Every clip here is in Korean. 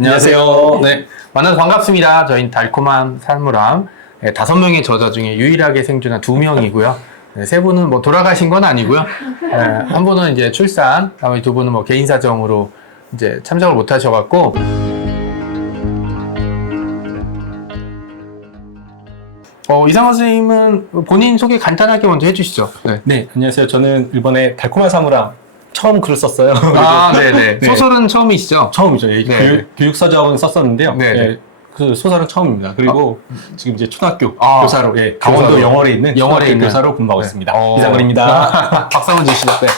안녕하세요. 네, 만나서 반갑습니다. 저희는 달콤한 사물함 5명의 저자 중에 유일하게 생존한 2명이고요. 네, 3분은 뭐 돌아가신 건 아니고요. 네, 한 분은 이제 출산, 나머지 2분은 뭐 개인 사정으로 이제 참석을 못 하셔갖고. 이상원 선생님은 본인 소개 간단하게 먼저 해주시죠. 네. 네, 안녕하세요. 저는 이번에 달콤한 사물함 처음 글을 썼어요. 아, 네네. 네. 소설은 처음이시죠? 처음이죠. 예, 네. 교육서적은 썼었는데요. 네. 예, 그 소설은 처음입니다. 그리고 지금 이제 초등학교 아, 교사로, 강원도 교사로. 영월에 있는 영월에 초등학교 있는. 교사로 근무하고 있습니다. 네. 이상원입니다. 박수 한번 주시죠. 네.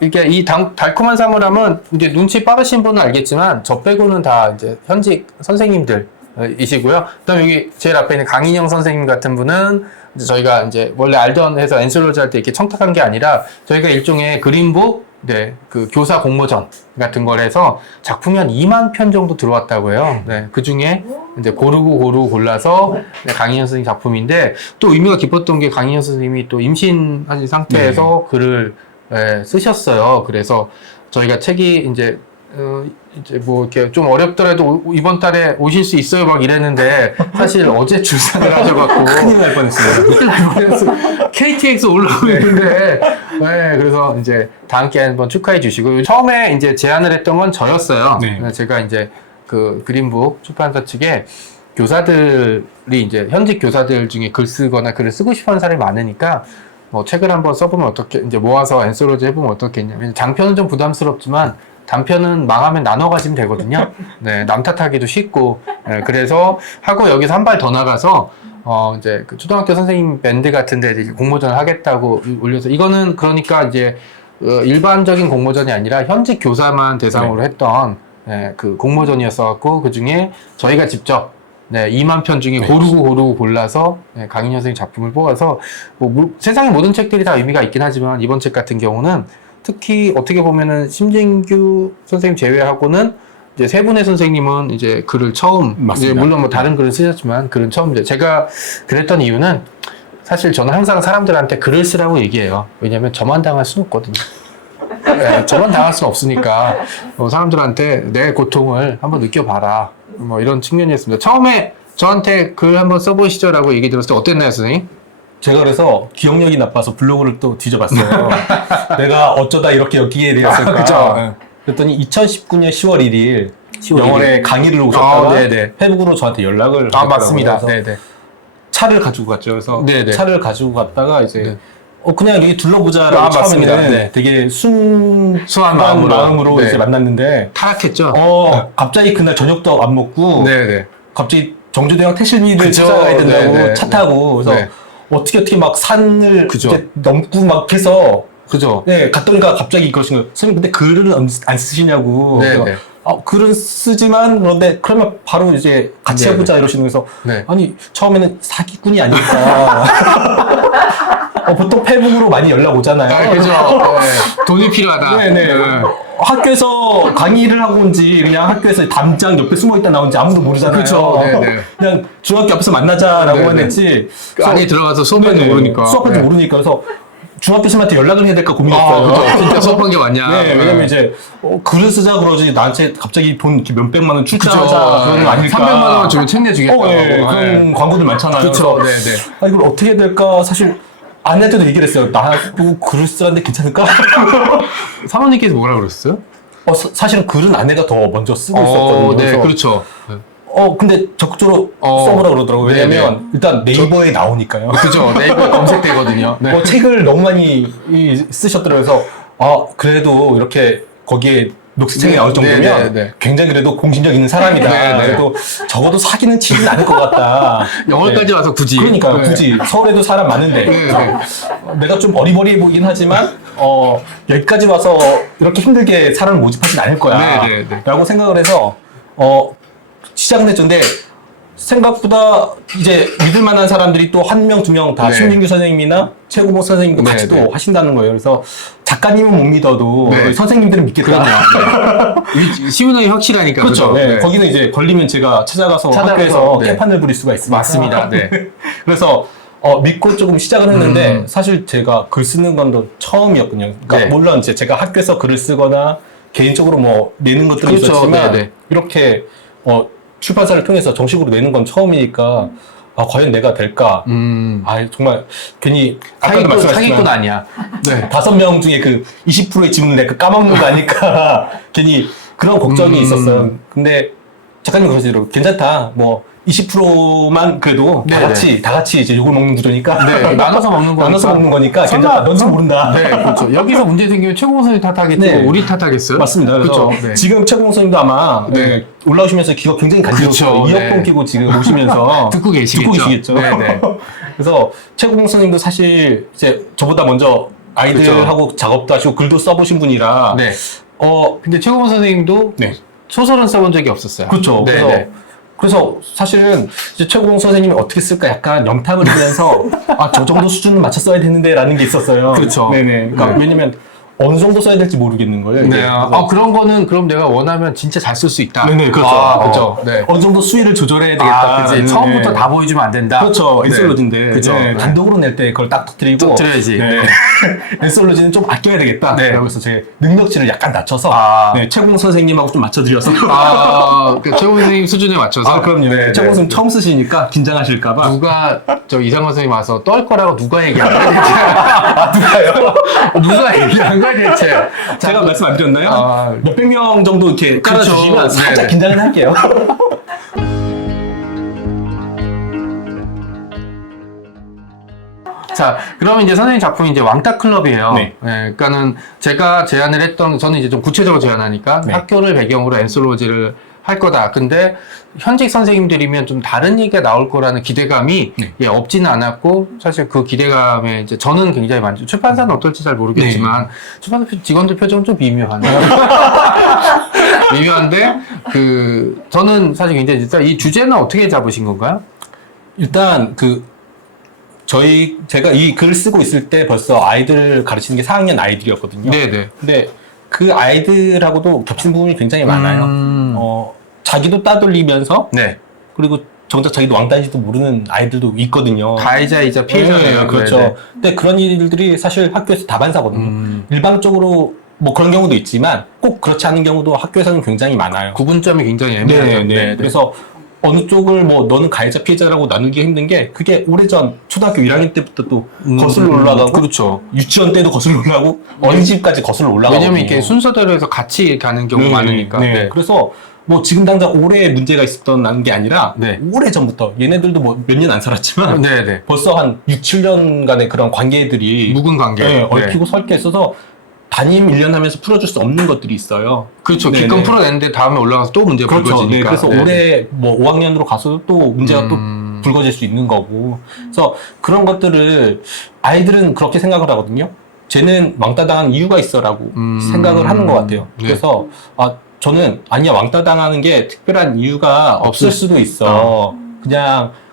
이렇게 달콤한 사물함은 이제 눈치 빠르신 분은 알겠지만, 저 빼고는 다 이제 현직 선생님들이시고요. 그다음 여기 제일 앞에 있는 강인영 선생님 같은 분은 이제 저희가 이제 원래 알던 해서 엔솔로지 할 때 이렇게 청탁한 게 아니라 저희가 일종의 그린북, 네, 그 교사 공모전 같은 걸 해서 작품이 한 2만 편 정도 들어왔다고 해요. 네, 그 중에 이제 고르고 골라서 네, 강인현 선생님 작품인데 또 의미가 깊었던 게 강인현 선생님이 또 임신하신 상태에서 글을 쓰셨어요. 그래서 저희가 책이 이제 뭐 이렇게 좀 어렵더라도 이번 달에 오실 수 있어요 막 이랬는데 사실 어제 출산을 하셔갖고 큰일 날 뻔했어요. 큰일 날 뻔했어요. KTX 올라오고 있는데 네, 그래서 이제 다 함께 한번 축하해 주시고 처음에 이제 제안을 했던 건 저였어요. 네. 제가 이제 그 그린북 출판사 측에 교사들이 이제 현직 교사들 중에 글 쓰거나 글을 쓰고 싶어하는 사람이 많으니까 뭐 책을 한번 써보면 어떻게 이제 모아서 엔솔로지 해보면 어떻겠냐. 장편은 좀 부담스럽지만 단편은 망하면 나눠 가지면 되거든요. 네, 남 탓하기도 쉽고. 네, 그래서 하고 여기서 한 발 더 나가서 이제 그 초등학교 선생님 밴드 같은데 이제 공모전을 하겠다고 올려서 이거는 그러니까 이제 일반적인 공모전이 아니라 현직 교사만 대상으로 했던 그 공모전이었어갖고 그 중에 저희가 직접 2만 편 중에 고르고 골라서 강인현 선생님 작품을 뽑아서 세상의 모든 책들이 다 의미가 있긴 하지만 이번 책 같은 경우는 특히 어떻게 보면은 심진규 선생님 제외하고는 이제 3분의 선생님은 이제 글을 처음, 이제 물론 뭐 다른 글을 쓰셨지만 글은 처음 이제 제가 그랬던 이유는 사실 저는 항상 사람들한테 글을 쓰라고 얘기해요. 왜냐면 저만 당할 수는 없거든요. 네, 저만 당할 수는 없으니까 사람들한테 내 고통을 한번 느껴봐라. 뭐 이런 측면이었습니다. 처음에 저한테 글 한번 써보시죠라고 얘기 들었을 때 어땠나요, 선생님? 제가 그래서 기억력이 나빠서 블로그를 또 뒤져봤어요. 내가 어쩌다 이렇게 여기에 되었을까. 그죠. 그랬더니 2019년 10월 1일 10월 영월에 1일. 강의를 오셨다가 네네. 페북으로 저한테 연락을 맞습니다. 그래서 네네. 차를 가지고 갔죠. 그래서 네네. 차를 가지고 갔다가 이제 네. 그냥 여기 둘러보자라고 맞습니다. 처음에는 네. 되게 순수한 마음으로. 마음으로 네. 이제 만났는데 타락했죠? 갑자기 그날 저녁도 안 먹고 네네. 갑자기 정조대왕 태실미를 그죠. 찾아가야 된다고 네네. 차 타고 그래서 네. 어떻게 막 산을 그죠. 이제 넘고 막 해서 그죠? 갔더니가 갑자기 그러신 거예요. 선생님 근데 글은 안 쓰시냐고. 네네. 그래서 글은 쓰지만 그런데 그러면 바로 이제 같이 네네. 해보자 이러시는 거에서 네. 아니 처음에는 사기꾼이 아닐까. 보통 페북으로 많이 연락 오잖아요. 그죠? 네. 돈이 필요하다. 네네. 학교에서 강의를 하고 온지 그냥 학교에서 담장 옆에 숨어있다 나온지 아무도 모르잖아요. 그쵸. 네네. 그냥 중학교 앞에서 만나자라고만 네네. 했지. 그 안에 들어가서 수업할지 네네. 모르니까. 수업할지 네. 모르니까. 그래서 중학교생한테 연락을 해야 될까 고민했어요. 그죠? 진짜 수업한 게 맞냐? 네, 왜냐면 이제 글을 쓰자 그러지 나한테 갑자기 돈 이렇게 몇백만 원 출자하자 그런 거 아닐까. 300만 원 주면 책 내주겠다고. 그런 광고들 많잖아요. 그쵸. 그래서 네네. 이걸 어떻게 해야 될까 사실 아내한테도 얘기를 했어요. 나도 글을 쓰라는데 괜찮을까? 사모님께서 뭐라 그랬어요? 사실은 글은 아내가 더 먼저 쓰고 있었거든요. 네, 그래서 그렇죠. 근데 적극적으로 써보라 그러더라고요. 왜냐면 네네. 일단 네이버에 나오니까요. 그죠. 네이버에 검색되거든요. 네. 책을 너무 많이 쓰셨더라고요. 그래서 그래도 이렇게 거기에 녹색책이 나올 정도면 네네네. 굉장히 그래도 공신력 있는 사람이다. 네네. 그래도 적어도 사기는 치진 않을 것 같다. 영월까지 와서 굳이. 그러니까요. 네. 굳이 서울에도 사람 많은데 내가 좀 어리버리해 보이긴 하지만 여기까지 와서 이렇게 힘들게 사람을 모집하진 않을 거야. 네네네. 라고 생각을 해서 시작은 했는데 생각보다 이제 믿을 만한 사람들이 또 한 명, 두 명 다 네. 심진규 선생님이나 최고봉 선생님도 같이 네, 네. 또 하신다는 거예요. 그래서 작가님은 못 믿어도 네. 선생님들은 믿겠다. 시민원이 확실하니까. 그렇죠. 그죠? 네. 거기는 이제 걸리면 제가 찾아가서 학교에서 네. 개판을 부릴 수가 있습니다. 맞습니다. 네. 그래서 믿고 조금 시작을 했는데 사실 제가 글 쓰는 건 처음이었거든요. 그러니까 네. 물론 이제 제가 학교에서 글을 쓰거나 개인적으로 뭐 내는 것들은 그렇죠. 있었지만 네네. 이렇게 출판사를 통해서 정식으로 내는 건 처음이니까 과연 내가 될까? 정말 괜히 아까도 사기꾼 말씀하셨지만 아니야. 네. 5명 중에 그 20%의 지분을 내가 까먹는 거 아니까 괜히 그런 걱정이 있었어요. 근데 작가님 그러시더라고요. 괜찮다. 뭐 20%만 그래도 다 같이 이제 욕을 먹는 구조니까. 네, 나눠서 먹는 거니까. 나눠서 먹는 거니까 설마- 괜찮다. 넌지 모른다. 네, 그렇죠. 여기서 문제 생기면 최고선생님 탓하겠지, 네. 우리 탓하겠어요? 맞습니다. 그래서 그렇죠. 네. 지금 최공 선생님도 아마 네. 올라오시면서 귀가 굉장히 간지러우시고 그렇죠. 이어폰 네. 끼고 지금 오시면서 듣고 계시겠죠. 네, 네. 그래서 최공 선생님도 사실 이제 저보다 먼저 아이들하고 작업도 하시고 글도 써보신 분이라 네. 근데 최고선 선생님도 네. 소설은 써본 적이 없었어요. 그렇죠. 네, 그래서 사실은 이제 최고봉 선생님이 어떻게 쓸까 약간 염탐을 하면서 저 정도 수준은 맞춰 써야 되는데라는 게 있었어요. 그렇죠. 네네. 그러니까 네. 왜냐면 어느 정도 써야 될지 모르겠는 거예요. 네. 이게. 그런 거는 그럼 내가 원하면 진짜 잘 쓸 수 있다. 네네, 그렇죠. 그렇죠. 네. 어느 정도 수위를 조절해야 되겠다. 그치. 처음부터 다 보여주면 안 된다. 그렇죠. 네. 엔솔로지인데. 그죠. 네. 네. 단독으로 낼 때 그걸 딱 터뜨리고. 터뜨려야지. 네. 네. 엔솔로지는 좀 아껴야 되겠다. 네. 라고 해서 제 능력치를 약간 낮춰서 네. 최공 선생님하고 좀 맞춰드려서. 최고선 선생님 수준에 맞춰서. 그럼요. 네, 최공 네. 선생님 처음 쓰시니까 긴장하실까봐. 누가 이상원 선생님 와서 떨 거라고 누가 얘기한 거야? 누가요? 누가 얘기한 거야 대체? 제가 말씀 안 드렸나요? 몇백 명 정도 이렇게 깔아주시면 그쵸. 살짝 네네. 긴장은 할게요. 자, 그러면 이제 선생님 작품이 이제 왕따 클럽이에요. 네. 그러니까는 제가 제안을 했던, 저는 이제 좀 구체적으로 제안하니까 네. 학교를 배경으로 엔솔로지를 할 거다. 근데 현직 선생님들이면 좀 다른 얘기가 나올 거라는 기대감이 네. 없지는 않았고, 사실 그 기대감에 이제 저는 굉장히 만족. 출판사는 어떨지 잘 모르겠지만, 출판사 직원들 표정은 좀 미묘하네. 미묘한데, 저는 사실 굉장히 일단 이 주제는 어떻게 잡으신 건가요? 일단 제가 이 글을 쓰고 있을 때 벌써 아이들 가르치는 게 4학년 아이들이었거든요. 네네. 근데 그 아이들하고도 겹치는 부분이 굉장히 많아요. 자기도 따돌리면서 네. 그리고 정작 자기도 왕따인지도 모르는 아이들도 있거든요. 가해자이자 피해자네요. 네, 그렇죠. 네네. 근데 그런 일들이 사실 학교에서 다반사거든요. 일방적으로 뭐 그런 경우도 있지만 꼭 그렇지 않은 경우도 학교에서는 굉장히 많아요. 구분점이 굉장히 애매해요. 네. 그래서 어느 쪽을 뭐 너는 가해자 피해자라고 나누기 힘든 게 그게 오래전 초등학교 1학년 때부터 또 거슬러 올라가고 그렇죠. 유치원 때도 거슬러 올라가고 어린이집까지 거슬러 올라가고 왜냐면 이렇게 순서대로 해서 같이 가는 경우가 많으니까. 네. 그래서 뭐 지금 당장 올해 문제가 있었던 게 아니라 네. 오래 전부터 얘네들도 뭐 몇 년 안 살았지만 네네. 벌써 한 6, 7년간의 그런 관계들이 묵은 관계. 네, 얽히고 설켜 있어서 담임 1년 하면서 풀어줄 수 없는 것들이 있어요. 그렇죠. 네네. 기껏 풀어냈는데 다음에 올라가서 또 문제가 그렇죠. 불거지니까. 네, 그래서 네네. 올해 뭐 5학년으로 가서도 또 문제가 또 불거질 수 있는 거고. 그래서 그런 것들을 아이들은 그렇게 생각을 하거든요. 쟤는 왕따 당한 이유가 있어라고 생각을 하는 것 같아요. 네. 그래서 저는 아니야 왕따 당하는 게 특별한 이유가 없을 수도 있어.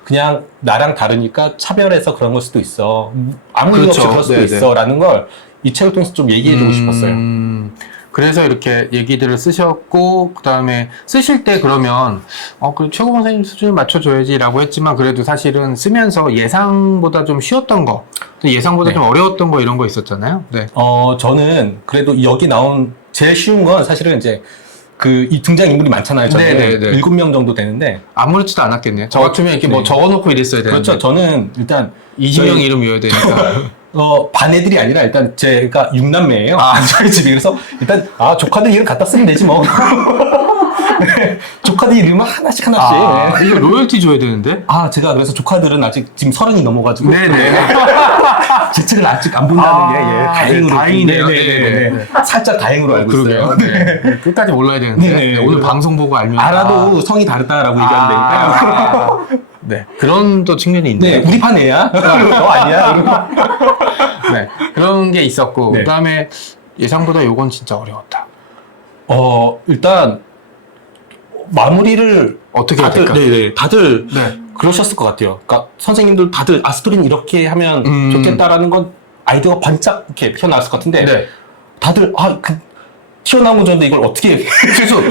그냥 나랑 다르니까 차별해서 그런 걸 수도 있어. 아무 이유 없이 그렇죠. 그럴 수도 네네. 있어라는 걸 이 책을 통해서 좀 얘기해주고 싶었어요. 그래서 이렇게 얘기들을 쓰셨고, 그 다음에 쓰실 때 그러면, 최고 선생님 수준을 맞춰줘야지라고 했지만, 그래도 사실은 쓰면서 예상보다 좀 쉬웠던 거, 또 예상보다 네. 좀 어려웠던 거 이런 거 있었잖아요. 네. 저는 그래도 여기 나온 제일 쉬운 건 사실은 이제 이 등장인물이 많잖아요. 저는 네네네. 7명 정도 되는데. 아무렇지도 않았겠네요. 저 같으면 이렇게 뭐 네. 적어놓고 이랬어야 되는데. 그렇죠. 저는 일단 이진명 저희- 이름 외워야 되니까. 반 애들이 아니라 일단 제가 6남매예요. 저희 집이. 그래서 일단 조카들 이름 갖다 쓰면 되지 뭐. 네, 조카들 이름은 하나씩. 네. 이거 로열티 줘야 되는데? 제가 그래서 조카들은 아직 지금 30이 넘어가지고. 네네. 제 책을 아직 안 본다는 게 다행으로. 다행이네요. 네네네. 살짝 다행으로 알고 있어요. 네. 끝까지 몰라야 되는데. 네. 네, 오늘 방송 보고 알면. 알아도 성이 다르다라고 얘기하면 되니까요. 네. 그런 또 측면이 네, 있네요. 우리 판 애야? 너 아니야? 네. 그런 게 있었고. 네. 그 다음에 예상보다 요건 진짜 어려웠다. 일단, 마무리를 어떻게 해야 될까? 다들 네. 그러셨을 것 같아요. 그러니까 선생님들 다들 스토리는 이렇게 하면 좋겠다라는 건 아이디어가 반짝 이렇게 튀어나왔을 것 같은데 네. 다들 튀어나온 건 좋은데 이걸 어떻게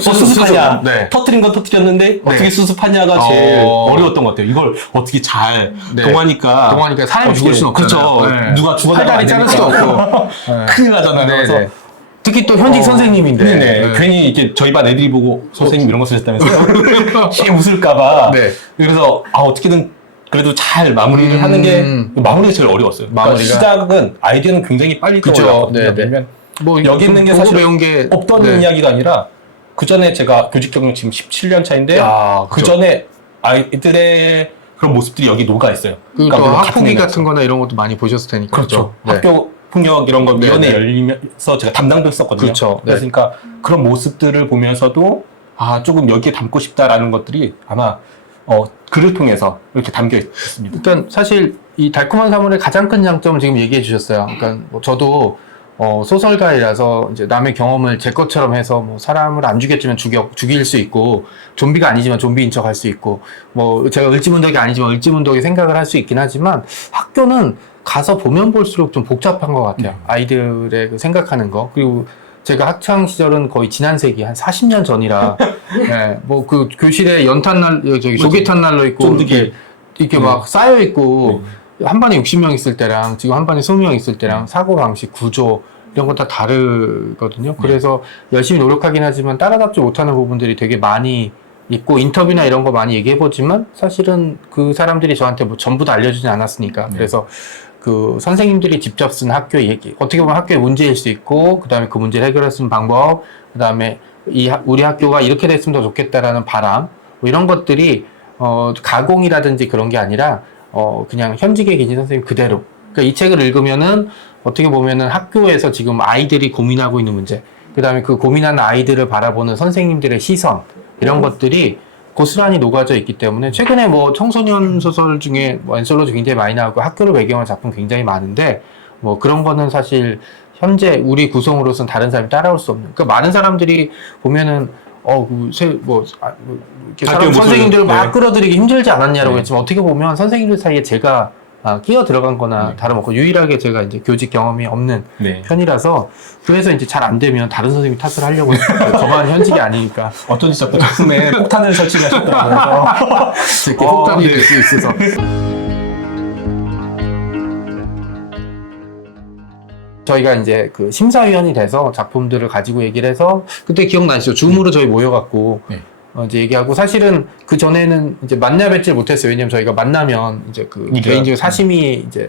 수습하냐. 네. 터트린 건 터트렸는데 어떻게 수습하냐가 제일 어려웠던 것 같아요. 이걸 어떻게 잘 네. 동하니까 사람이 죽을 수는 없잖아요. 그렇죠. 네. 누가 죽어나가면 팔다리 자를 수도 없고. 큰일 나잖아요. 네, 그래서 네. 특히 또 현직 선생님인데. 네네. 괜히 이렇게 저희 반 애들이 보고 선생님 이런 거 쓰셨다면서요? 시 웃을까봐. 네. 그래서 어떻게든 그래도 잘 마무리를 하는 게 마무리가 제일 어려웠어요. 그러니까 시작은 아이디어는 굉장히 빨리 그쵸. 떠올랐거든요. 네네. 왜냐면 뭐 여기 있는 게 사실 배운 게 없던 네. 이야기가 아니라 그 전에 제가 교직 경력 지금 17년 차인데 야, 그 전에 아이들의 그런 모습들이 여기 녹아 있어요. 그러니까 또 물론 학폭위 같은 같은 거나 이런 것도 많이 보셨을 테니까. 그렇죠. 네. 학교 폭력 이런 거 위원회 네네. 열리면서 제가 담당도 했었거든요. 그렇죠. 네. 그러니까 그런 모습들을 보면서도 조금 여기에 담고 싶다라는 것들이 아마 글을 통해서 이렇게 담겨 있습니다. 그러니까 사실 이 달콤한 사물의 가장 큰 장점을 지금 얘기해 주셨어요. 그러니까 뭐 저도 소설가이라서 이제 남의 경험을 제 것처럼 해서 뭐 사람을 안 죽였지만 죽일 수 있고 좀비가 아니지만 좀비인 척 할 수 있고 뭐 제가 을지문덕이 아니지만 을지문덕이 생각을 할 수 있긴 하지만 학교는 가서 보면 볼수록 좀 복잡한 것 같아요. 아이들의 그 생각하는 거. 그리고 제가 학창 시절은 거의 지난 세기 한 40년 전이라 네, 뭐 그 교실에 연탄 조개탄 난로 있고 이렇게 막 쌓여 있고 한 반에 60명 있을 때랑 지금 한 반에 20명 있을 때랑 사고 방식, 구조 이런 건 다 다르거든요. 그래서 열심히 노력하긴 하지만 따라잡지 못하는 부분들이 되게 많이 있고 인터뷰나 이런 거 많이 얘기해보지만 사실은 그 사람들이 저한테 뭐 전부 다 알려주진 않았으니까 그래서 그 선생님들이 직접 쓴 학교 얘기 어떻게 보면 학교의 문제일 수 있고 그 다음에 그 문제를 해결할 수 있는 방법 그 다음에 우리 학교가 이렇게 됐으면 더 좋겠다라는 바람 뭐 이런 것들이 가공이라든지 그런 게 아니라 그냥 현직에 계신 선생님 그대로. 그러니까 이 책을 읽으면은 어떻게 보면은 학교에서 지금 아이들이 고민하고 있는 문제, 그 다음에 그 고민하는 아이들을 바라보는 선생님들의 시선, 이런 것들이 고스란히 녹아져 있기 때문에 최근에 뭐 청소년 소설 중에 뭐 엔솔로지 굉장히 많이 나오고 학교를 배경으로 작품 굉장히 많은데 뭐 그런 거는 사실 현재 우리 구성으로서는 다른 사람이 따라올 수 없는. 그러니까 많은 사람들이 보면은 선생님들을 막 끌어들이기 힘들지 않았냐라고 했지만 어떻게 보면 선생님들 사이에 제가 끼어 들어간 거나 다름없고 유일하게 제가 이제 교직 경험이 없는 편이라서 그래서 이제 잘 안 되면 다른 선생님이 탓을 하려고 했어요. 저만 현직이 아니니까. 어쩐지 또 작품에 폭탄을 설치하셨다고 해서 이렇게 폭탄이 될 수 있어서. 저희가 이제 그 심사위원이 돼서 작품들을 가지고 얘기를 해서 그때 기억나시죠? 줌으로 저희 모여갖고 이제 얘기하고 사실은 그 전에는 이제 만나 뵙질 못했어요. 왜냐면 저희가 만나면 이제 그 개인적인 사심이 이제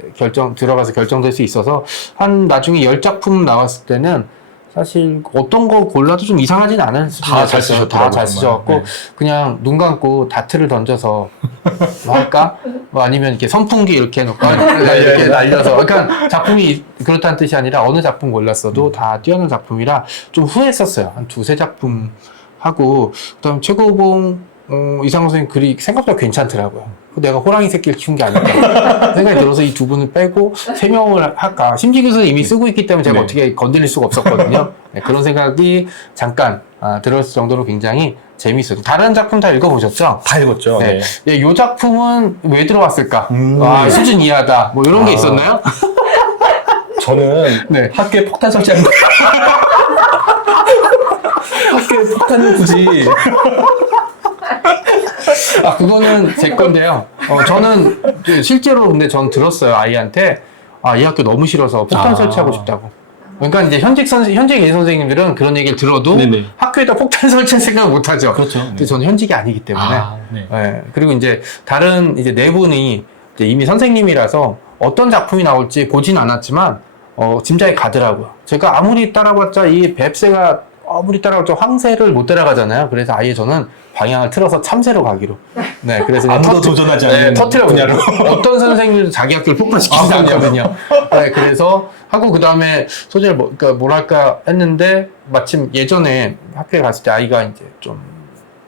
들어가서 결정될 수 있어서 한 나중에 10작품 나왔을 때는 사실 어떤 거 골라도 좀 이상하진 않을 수도 있어요. 다 잘 쓰셔갖고 그냥 눈 감고 다트를 던져서 뭐 할까? 뭐 아니면 이렇게 선풍기 이렇게 해놓고 이렇게 날려서 그러니까 작품이 그렇다는 뜻이 아니라 어느 작품 골랐어도 다 뛰어난 작품이라 좀 후회했었어요. 한 2-3작품 하고 그다음 최고봉 이상호 선생님 글이 생각보다 괜찮더라고요. 내가 호랑이 새끼를 키운 게 아닐까 생각이 들어서 이 두 분을 빼고 3명을 할까. 심지 교수는 이미 쓰고 있기 때문에 제가 어떻게 건드릴 수가 없었거든요. 그런 생각이 잠깐 들었을 정도로 굉장히 재미있어요. 다른 작품 다 읽어보셨죠? 다 읽었죠. 네. 이 작품은 왜 들어왔을까? 수준 이하다. 뭐 이런 게 있었나요? 저는 학교에 폭탄 설치한 거. 학교에 폭탄을 굳이. 그거는 제 건데요. 저는 실제로 근데 전 들었어요. 아이한테. 이 학교 너무 싫어서 폭탄 설치하고 싶다고. 그러니까 이제 현직 예술 선생님들은 그런 얘기를 들어도 학교에다 폭탄 설치할 생각을 못 하죠. 그렇죠. 근데 저는 현직이 아니기 때문에. 그리고 이제 다른 이제 네 분이 이제 이미 선생님이라서 어떤 작품이 나올지 보진 않았지만, 짐작이 가더라고요. 제가 아무리 따라봤자 이 뱁새가 아무리 따라가도 황새를 못 따라가잖아요. 그래서 아예 저는 방향을 틀어서 참새로 가기로. 네, 그래서 아무도 도전하지 않는 분야로. 어떤 선생님도 자기 학교를 폭파시키지 않거든요. 네, 그래서 하고 그 다음에 소재를 그러니까 뭐랄까 했는데 마침 예전에 학교에 갔을 때 아이가 이제 좀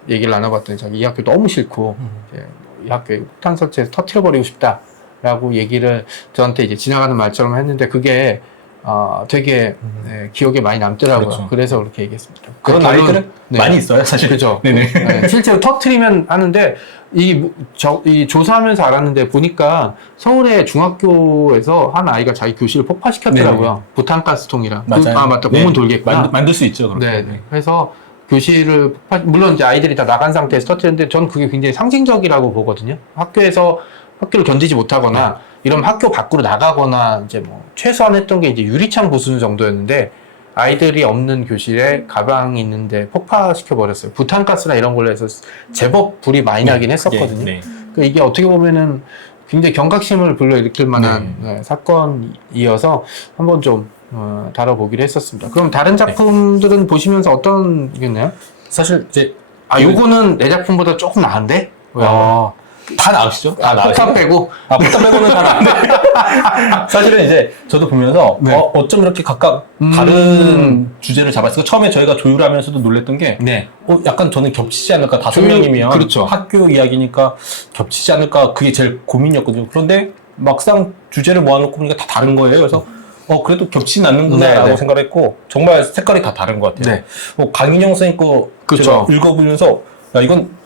얘기를 나눠봤더니 자기 이 학교 너무 싫고 이제 이 학교에 폭탄 설치해서 터트려버리고 싶다라고 얘기를 저한테 이제 지나가는 말처럼 했는데 그게 되게 기억에 많이 남더라고요. 그렇죠. 그래서 그렇게 얘기했습니다. 그런 아이들은 많이 있어요, 사실. 그죠. 네네. 실제로 터트리면 하는데 이 조사하면서 알았는데 보니까 서울의 중학교에서 한 아이가 자기 교실을 폭파시켰더라고요. 부탄가스통이랑. 맞아요. 맞다. 공은 돌겠구나. 만들 수 있죠, 그렇게. 네. 그래서 교실을 물론 이제 아이들이 다 나간 상태에서 터트렸는데 전 그게 굉장히 상징적이라고 보거든요. 학교를 견디지 못하거나 이런 학교 밖으로 나가거나 이제 뭐 최소한 했던 게 이제 유리창 부수는 정도였는데 아이들이 없는 교실에 가방이 있는데 폭파시켜 버렸어요. 부탄가스나 이런 걸로 해서 제법 불이 많이 나긴 했었거든요. 네. 그러니까 이게 어떻게 보면은 굉장히 경각심을 불러일으킬 만한 사건이어서 한번 좀 다뤄보기로 했었습니다. 그럼 다른 작품들은 보시면서 어떤 겠나요? 사실 이제 요거는 내 작품보다 조금 나은데? 다 나으시죠? 다 폭탄 빼고? 폭탄 빼고는 다 나은데. 사실은 이제 저도 보면서 네. 어쩜 이렇게 각각 다른 주제를 잡았을까? 처음에 저희가 조율하면서도 놀랬던 게 네. 약간 저는 겹치지 않을까? 다섯 조율, 명이면 그렇죠. 학교 이야기니까 겹치지 않을까? 그게 제일 고민이었거든요. 그런데 막상 주제를 모아놓고 보니까 다 다른 거예요. 그래서 그래도 겹치진 않는구나라고 네, 네. 생각을 했고 정말 색깔이 다 다른 것 같아요. 네. 강인영 선생님 거 그렇죠. 제가 읽어보면서 야 이건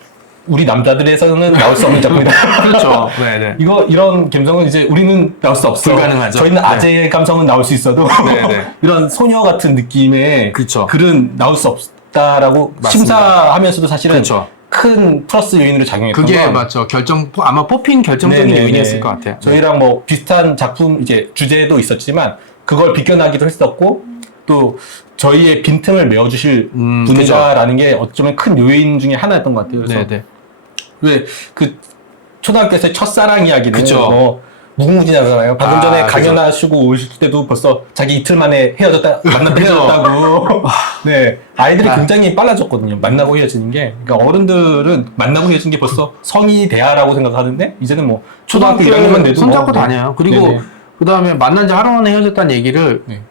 우리 남자들에서는 나올 수 없는 작품이다. 그렇죠. 네네. 이런 감성은 이제 우리는 나올 수 없어. 불가능하죠. 저희는 네. 아재의 감성은 나올 수 있어도 네네. 이런 소녀 같은 느낌의 그렇죠. 글은 나올 수 없다라고 맞습니다. 심사하면서도 사실은 그렇죠. 큰 플러스 요인으로 작용했던 그게 건 맞죠. 아마 뽑힌 결정적인 네네네. 요인이었을 것 같아요. 저희랑 뭐 비슷한 작품 이제 주제도 있었지만 그걸 비껴나기도 했었고 또 저희의 빈틈을 메워주실 분이다라는 게 어쩌면 큰 요인 중에 하나였던 것 같아요. 그래서 네네. 왜 그 초등학교에서의 첫사랑 이야기는 그쵸. 뭐 무궁무진하잖아요. 방금 전에 그죠. 강연하시고 오실 때도 벌써 자기 이틀 만에 만나고 그죠. 헤어졌다고. 네, 아이들이 아. 굉장히 빨라졌거든요. 만나고 헤어지는 게. 그러니까 어른들은 만나고 헤어진 게 벌써 성인이 돼야라고 생각하는데 이제는 뭐 초등학교 1학년만 돼도 손잡고 뭐, 다녀요. 그리고 네네. 그 다음에 만난 지 하루 만에 헤어졌다는 얘기를 네.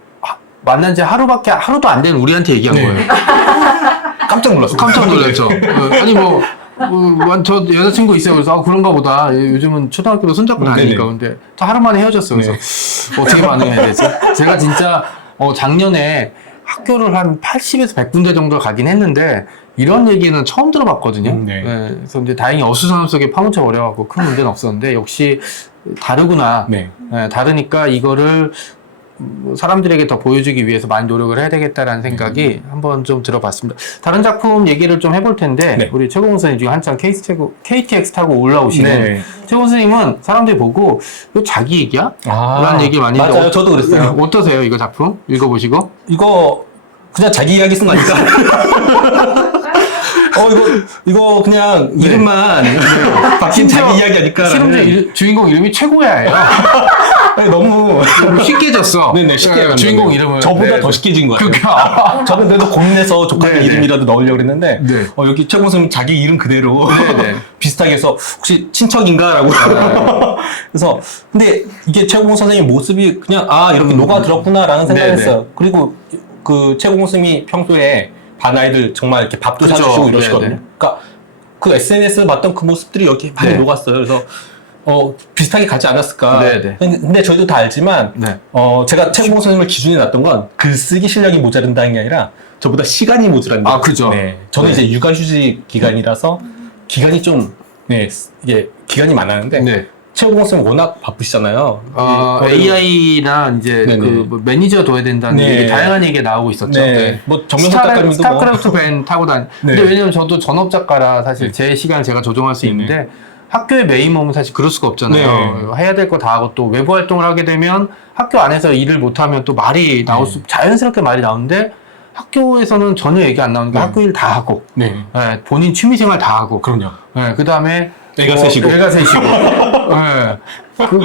만난 지 하루도 안 된 우리한테 얘기한 네. 거예요. 깜짝 놀랐어요. 깜짝 놀랐죠. 아니 저 여자친구 있어요. 그래서 그런가 보다. 요즘은 초등학교도 손잡고 다니니까. 네네. 근데 저 하루 만에 헤어졌어요. 그래서 어떻게 반응해야 되지? 제가 진짜 작년에 학교를 한 80에서 100군데 정도 가긴 했는데 이런 얘기는 처음 들어봤거든요. 네. 그래서 이제 다행히 어수선함 속에 파묻혀 버려갖고 큰 문제는 없었는데 역시 다르구나. 네. 다르니까 이거를 사람들에게 더 보여주기 위해서 많이 노력을 해야 되겠다라는 생각이 한번 좀 들어봤습니다. 다른 작품 얘기를 좀 해볼 텐데 네. 우리 최고원 선생님 지금 한창 KTX 타고 올라오시는 네. 최고원 선생님은 사람들이 보고 이거 자기 얘기야? 라는 얘기 많이 맞아요. 했는데 저도 그랬어요. 어떠세요? 이거 작품 읽어보시고? 이거 그냥 자기 이야기 쓴 거니까. 이거 그냥 이름만 바뀐 자기 이야기 하니까. 실험자 주인공 이름이 최고야예요. 너무 쉽게 졌어. 네네 쉽게 네, 주인공 이름을 저보다 네. 더 쉽게 진 것 같아요. 그러니까 저는 그래도 고민해서 조카님 네네. 이름이라도 넣으려고 그랬는데 네. 여기 최고 선생님 자기 이름 그대로 네네. 비슷하게 해서 혹시 친척인가라고 그래서 근데 이게 최고 선생님 모습이 그냥 이렇게 녹아들었구나라는 생각을 네네. 했어요. 그리고 그 최고 선생님이 평소에 반 아이들 정말 이렇게 밥도 그쵸. 사주시고 이러시거든요. 네네. 그러니까 그 SNS에 봤던 그 모습들이 여기 많이 네. 녹았어요. 그래서 비슷하게 가지 않았을까. 네네. 근데 저희도 다 알지만, 네. 제가 최고봉 선생님을 기준에 놨던 건 글쓰기 실력이 모자른다는 게 아니라 저보다 시간이 모자란다. 그죠. 네. 저는 네. 이제 육아휴직 기간이라서 기간이 좀, 이게 기간이 많았는데, 네. 최고봉 선생님 워낙 바쁘시잖아요. AI나 이제 네네. 뭐 매니저 둬야 된다는 네. 얘기 다양한 얘기가 나오고 있었죠. 네. 네. 뭐 정명석 작가님도 스타크래프트 밴 타고 다니. 네. 근데 왜냐면 저도 전업 작가라 사실 제 시간을 제가 조정할 수 있는데 학교의 메인 몸은 사실 그럴 수가 없잖아요. 해야 될 거 다 하고 또 외부 활동을 하게 되면 학교 안에서 일을 못하면 또 말이 나올 자연스럽게 말이 나오는데 학교에서는 전혀 얘기 안 나오니까 학교 일 다 하고 네. 본인 취미생활 다 하고 그럼요. 그 다음에 애가 셋이고.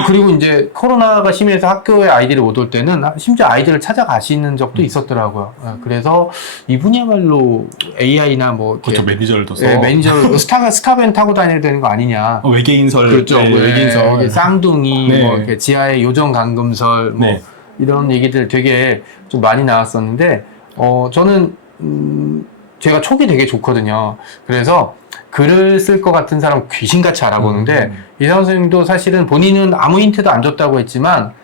그리고 이제 코로나가 심해서 학교에 아이들이 못 올 때는 심지어 아이들을 찾아가시는 적도 있었더라고요. 그래서 이분이야말로 AI나 뭐 이렇게 그렇죠. 매니저를 둬서. 매니저 스타밴 타고 다녀야 되는 거 아니냐. 외계인설. 그렇죠. 외계인설. 이게 쌍둥이, 네. 뭐 이렇게 지하의 요정 감금설, 뭐 네. 이런 얘기들 되게 좀 많이 나왔었는데, 저는 제가 촉이 되게 좋거든요. 그래서 글을 쓸 것 같은 사람 귀신같이 알아보는데 이상 선생님도 사실은 본인은 아무 힌트도 안 줬다고 했지만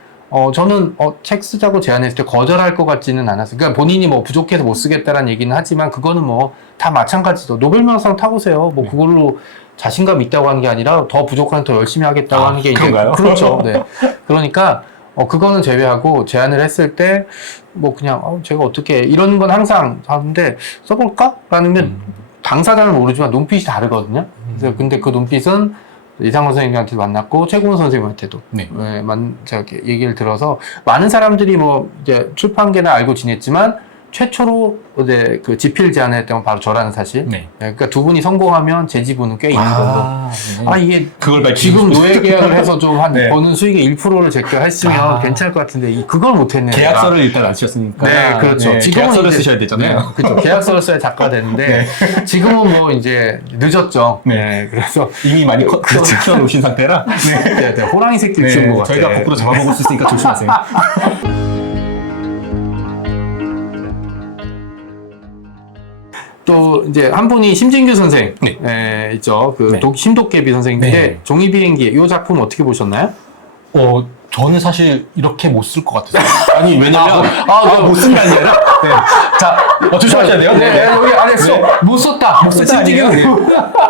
저는 책 쓰자고 제안했을 때 거절할 것 같지는 않았어요. 그러니까 본인이 뭐 부족해서 못 쓰겠다라는 얘기는 하지만 그거는 뭐 다 마찬가지죠. 노벨문학상 타보세요. 뭐 그걸로 자신감 있다고 하는 게 아니라 더 부족한 더 열심히 하겠다고 하는 게 그런가요? 이제 그렇죠. 네. 그러니까 그거는 제외하고 제안을 했을 때 뭐 그냥 제가 어떻게 이런 건 항상 하는데 써볼까? 라는 당사자는 모르지만 눈빛이 다르거든요. 그래서 근데 그 눈빛은 이상원 선생님한테 만났고 최고원 선생님한테도 제가 이렇게 얘기를 들어서 많은 사람들이 뭐 이제 출판계나 알고 지냈지만 최초로 이제 그 지필 제안을 했던 건 바로 저라는 사실. 네. 그러니까 두 분이 성공하면 제 지분은 꽤 있는 걸로. 이게 그걸 밝히고 지금 노예 계약을 해서 좀 한 네. 버는 수익의 1%를 제가 했으면 괜찮을 것 같은데 그걸 못했네. 계약서를 일단 안 쓰셨으니까. 네, 그렇죠. 네, 지금은 계약서를 이제- 쓰셔야 되잖아요. 네, 그렇죠. 계약서를 써야 작가 되는데 지금은 뭐 이제 늦었죠. 네. 네, 그래서 이미 많이 키워놓으신 상태라. 네, 네, 호랑이 새끼 키운 것 같아요. 저희가 거꾸로 잡아먹을 수 있으니까 조심하세요. 또 이제 한 분이 심진규 선생 네. 있죠. 그 네. 심도깨비 선생인데 네. 종이 비행기 이 작품 어떻게 보셨나요? 저는 사실 이렇게 못 쓸 것 같아요. 아니, 왜냐면, 못 쓴 게 아니라, 네. 자, 조심하셔야 돼요. 네, 여기 안 했어. 네. 못 썼다. 못 썼다 아니에요?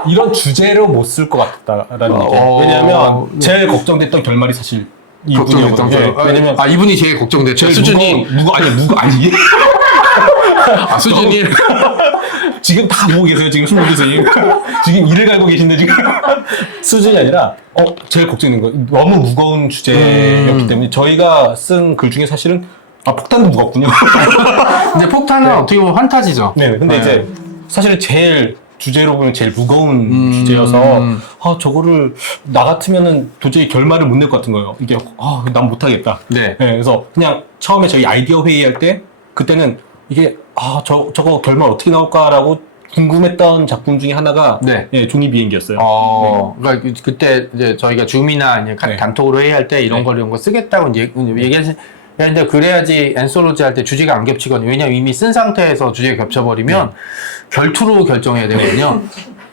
이런 주제로 못 쓸 것 같다라는 얘기. 왜냐면, 네. 제일 걱정됐던 결말이 사실 걱정됐던 이분이었거든요. 거. 왜냐면, 이분이 제일 걱정됐죠. 제일 수준이 아니. 수준이 지금 다 보고 계세요, 지금 신문 교수님. 지금 이를 갈고 계신데, 지금. 수준이 아니라, 제일 걱정인 거. 너무 무거운 주제였기 때문에, 저희가 쓴 글 중에 사실은, 폭탄도 무겁군요. 근데 폭탄은 어떻게 보면 환타지죠. 네, 근데 이제, 사실은 제일, 주제로 보면 제일 무거운 주제여서, 저거를, 나 같으면은 도저히 결말을 못 낼 것 같은 거예요. 이게, 난 못하겠다. 네. 그래서 그냥 처음에 저희 아이디어 회의할 때, 그때는 이게, 저거 결말 어떻게 나올까라고 궁금했던 작품 중에 하나가, 네. 종이 비행기였어요. 그러니까 그때 이제 저희가 줌이나 이제 네. 단톡으로 회의할 때 이런 네. 걸 이런 거 쓰겠다고 얘기했는데 그래야지 엔솔로지 할 때 주제가 안 겹치거든요. 왜냐면 이미 쓴 상태에서 주제가 겹쳐버리면 결투로 결정해야 되거든요.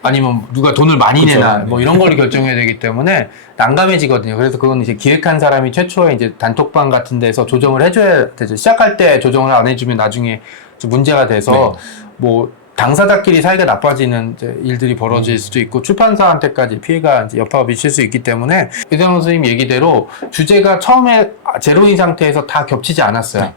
아니면 누가 돈을 많이 그쵸. 내나 네. 뭐 이런 걸 결정해야 되기 때문에 난감해지거든요. 그래서 그건 이제 기획한 사람이 최초에 이제 단톡방 같은 데서 조정을 해줘야 되죠. 시작할 때 조정을 안 해주면 나중에 좀 문제가 돼서 뭐 당사자끼리 사이가 나빠지는 이제 일들이 벌어질 수도 있고 출판사한테까지 피해가 이제 여파가 미칠 수 있기 때문에 이대영 선생님 얘기대로 주제가 처음에 제로인 상태에서 다 겹치지 않았어요.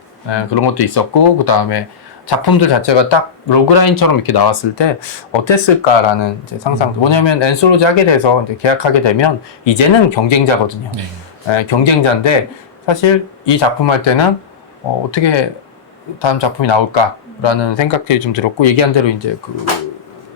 그런 것도 있었고 그 다음에 작품들 자체가 딱 로그라인처럼 이렇게 나왔을 때 어땠을까라는 이제 상상. 뭐냐면 엔솔로지 하게 돼서 이제 계약하게 되면 이제는 경쟁자거든요. 경쟁자인데 사실 이 작품 할 때는 어떻게 다음 작품이 나올까라는 생각들이 좀 들었고 얘기한 대로 이제 그